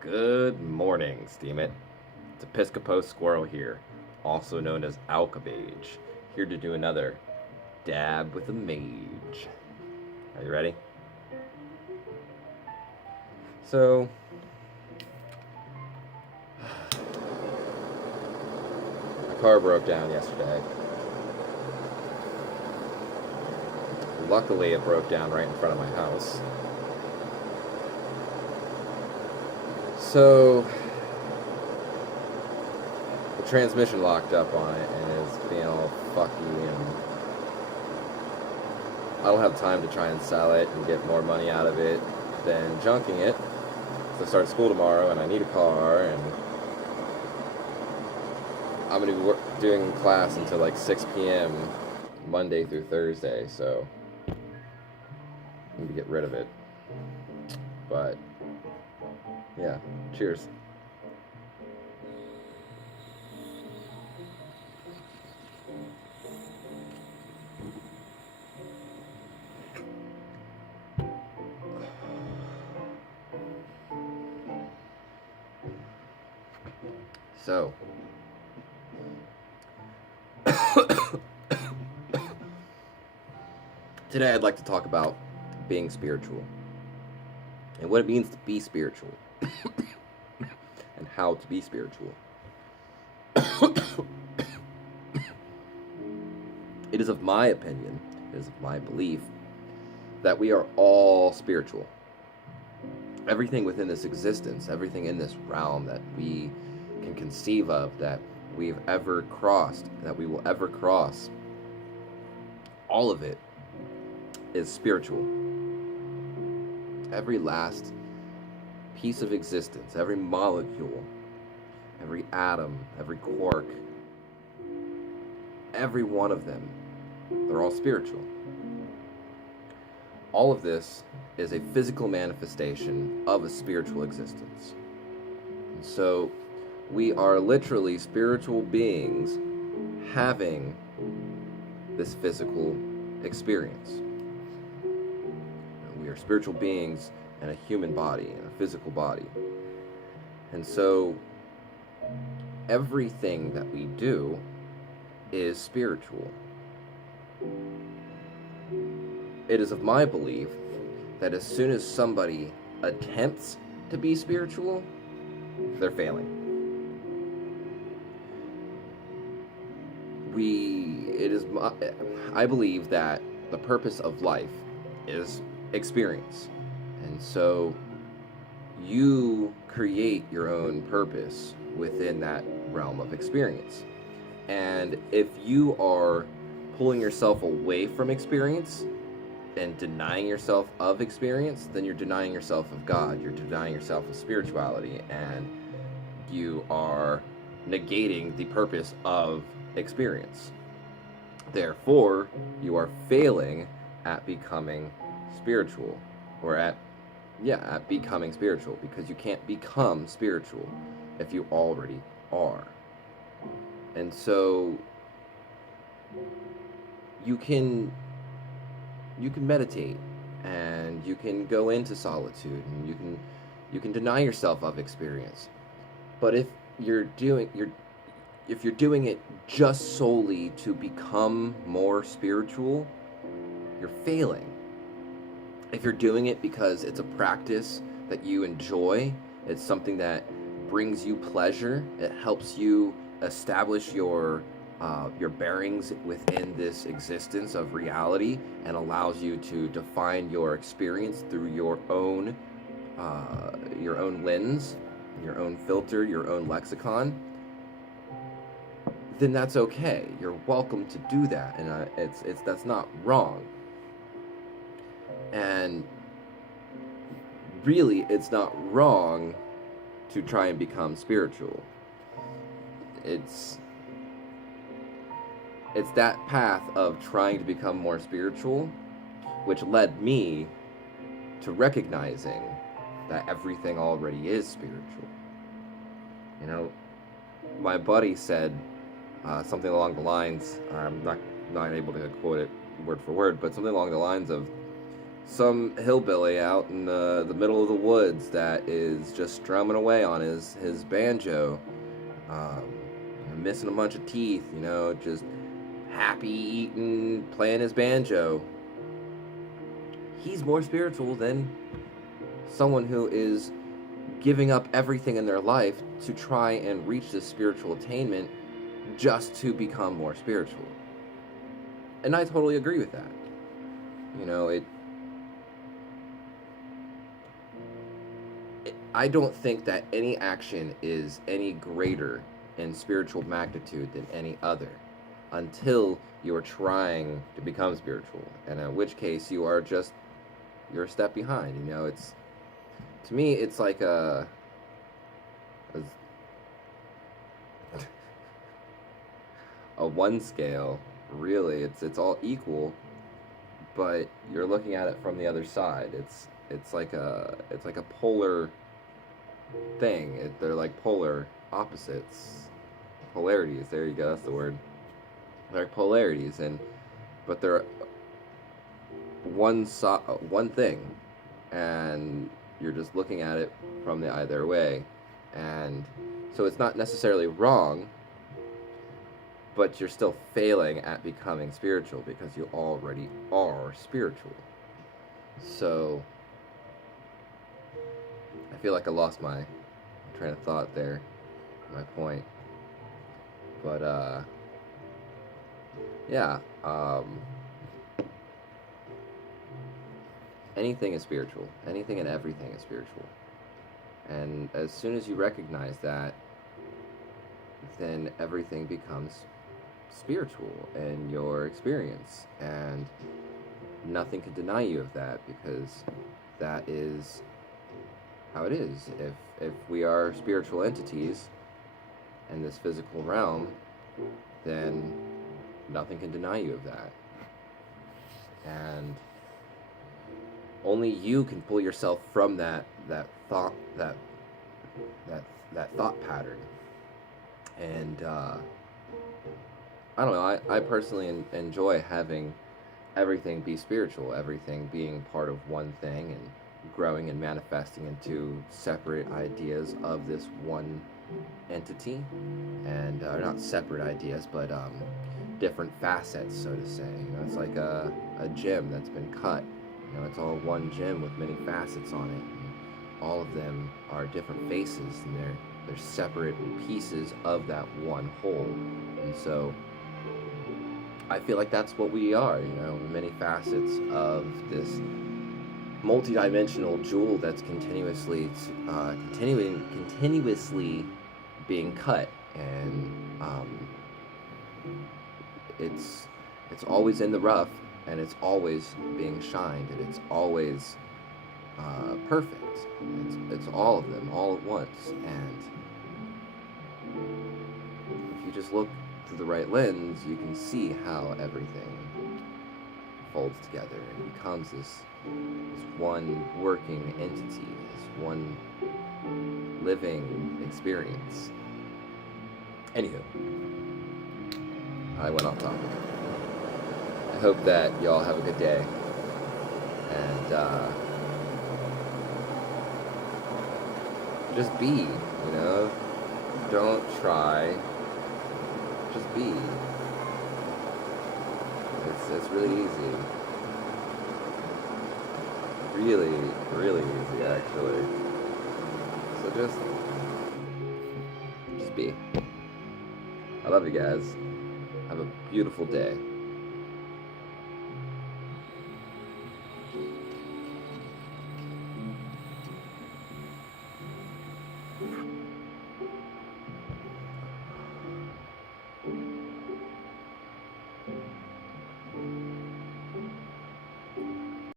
Good morning, Steam It. It's Episcopos Squirrel here, also known as Alcabage, here to do another dab with a mage. Are you ready? So, my car broke down yesterday. Luckily, it broke down right in front of my house. So, the transmission locked up on it and is being all fucky, and I don't have time to try and sell it and get more money out of it than junking it. So I start school tomorrow and I need a car, and I'm going to be doing class until like 6 p.m. Monday through Thursday, so I need to get rid of it. But yeah, cheers. So, today I'd like to talk about being spiritual and what it means to be spiritual and how to be spiritual. It is of my opinion, it is of my belief, that we are all spiritual. Everything within this existence, everything in this realm that we can conceive of, that we've ever crossed, that we will ever cross, all of it is spiritual. Every last piece of existence, every molecule, every atom, every quark, every one of them, they're all spiritual. All of this is a physical manifestation of a spiritual existence. And so we are literally spiritual beings having this physical experience. We are spiritual beings in a human body, in a physical body. And so everything that we do is spiritual. It is of my belief that as soon as somebody attempts to be spiritual, they're failing. I believe that the purpose of life is experience. And so you create your own purpose within that realm of experience. And if you are pulling yourself away from experience and denying yourself of experience, then you're denying yourself of God, you're denying yourself of spirituality, and you are negating the purpose of experience. Therefore, you are failing at becoming spiritual, or at becoming spiritual, because you can't become spiritual if you already are. And so you can meditate, and you can go into solitude, and you can deny yourself of experience. But if you're doing it just solely to become more spiritual, you're failing. If you're doing it because it's a practice that you enjoy, it's something that brings you pleasure, it helps you establish your bearings within this existence of reality, and allows you to define your experience through your own lens, your own filter, your own lexicon, then that's okay. You're welcome to do that, and that's not wrong. And really, it's not wrong to try and become spiritual. It's that path of trying to become more spiritual which led me to recognizing that everything already is spiritual. You know, my buddy said something along the lines, I'm not able to quote it word for word, but something along the lines of, some hillbilly out in the middle of the woods that is just strumming away on his banjo, um, missing a bunch of teeth, just happy eating, playing his banjo. He's more spiritual than someone who is giving up everything in their life to try and reach this spiritual attainment just to become more spiritual. And I totally agree with that. I don't think that any action is any greater in spiritual magnitude than any other until you are trying to become spiritual, and in which case you're a step behind. It's, to me, it's like a one scale. Really, it's all equal, but you're looking at it from the other side. It's like a polar thing. They're like polar opposites, polarities. There you go. That's the word. They're like polarities, but they're one thing, and you're just looking at it from the either way, and so it's not necessarily wrong, but you're still failing at becoming spiritual because you already are spiritual. So I feel like I lost my train of thought there, my point. But yeah, anything is spiritual. Anything and everything is spiritual. And as soon as you recognize that, then everything becomes spiritual in your experience, and nothing can deny you of that, because that is how it is. If we are spiritual entities in this physical realm, then nothing can deny you of that, and only you can pull yourself from that thought pattern. And I don't know, I personally enjoy having everything be spiritual, everything being part of one thing and growing and manifesting into separate ideas of this one entity, and or not separate ideas, but different facets, so to say. It's like a gem that's been cut. It's all one gem with many facets on it, and all of them are different faces, and they're separate pieces of that one whole. And so I feel like that's what we are, many facets of this multi-dimensional jewel that's continuously being cut, and it's always in the rough, and it's always being shined, and it's always perfect. It's all of them all at once, and if you just look through the right lens, you can see how everything folds together and becomes this one working entity, this one living experience. Anywho, I went off topic. I hope that y'all have a good day, and just be, don't try, just be. It's really easy. Really, really easy, actually. So just be. I love you guys. Have a beautiful day.